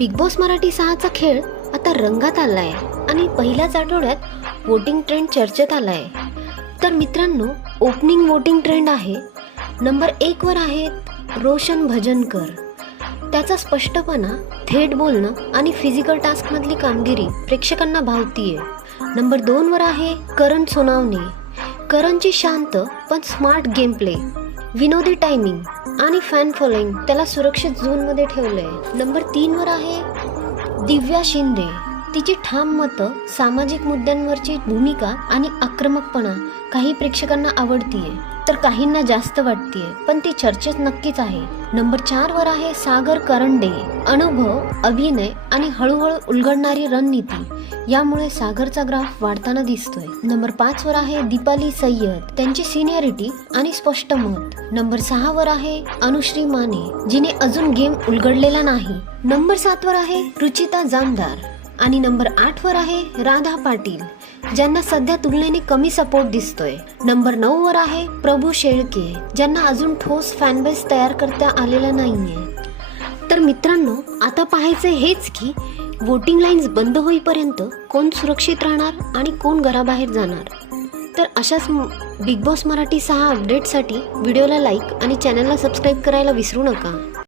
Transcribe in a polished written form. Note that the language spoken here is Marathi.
बिग बॉस मराठी 6चा खेळ आता रंगात आलाय आणि पहिल्याच आठवड्यात वोटिंग ट्रेंड चर्चेत आलाय। तर मित्रांनो, ओपनिंग वोटिंग ट्रेंड आहे नंबर 1 वर आहेत रोशन भजनकर। त्याचा स्पष्टपणा, थेट बोलणं आणि फिजिकल टास्कमधली कामगिरी प्रेक्षकांना भावतीये। नंबर 2 वर आहे करण सोनावणे। करणची शांत पण स्मार्ट गेम प्ले, विनोदी टायमिंग आणि फॅन फॉलोइंग त्याला सुरक्षित झोनमध्ये ठेवलंय। नंबर 3 वर आहे दिव्या शिंदे। तिची ठाम मतं, सामाजिक मुद्द्यांवरची भूमिका आणि आक्रमकपणा काही प्रेक्षकांना आवडतीये तर काहींना जास्त वाटतीये, पण ती चर्चेत नक्कीच आहे। नंबर 4 वर आहे सागर करंडे। अनुभव, अभिनय आणि हळूहळू उलगडणारी रणनीती यामुळे सागरचा ग्राफ वाढताना दिसतोय। नंबर 5 वर आहे दीपाली सय्यद। त्यांची सिनियरिटी आणि स्पष्ट मत। नंबर 6 वर आहे अनुश्री माने, जिने अजून गेम उलगडलेला नाही। नंबर 7 वर आहे रुचिता जामदार आणि नंबर 8 वर आहे राधा पाटील, ज्यांना सध्या तुलनेने कमी सपोर्ट दिसतोय। नंबर 9 वर आहे प्रभू शेळके, ज्यांना अजून ठोस फॅनबेस तयार करता आलेला नाहीये। तर मित्रांनो, आता पाहायचं हेच की वोटिंग लाईन्स बंद होईपर्यंत कोण सुरक्षित राहणार आणि कोण घराबाहेर जाणार। तर अशाच बिग बॉस मराठी 6 अपडेटसाठी व्हिडिओला लाईक आणि चॅनलला सबस्क्राईब करायला विसरू नका।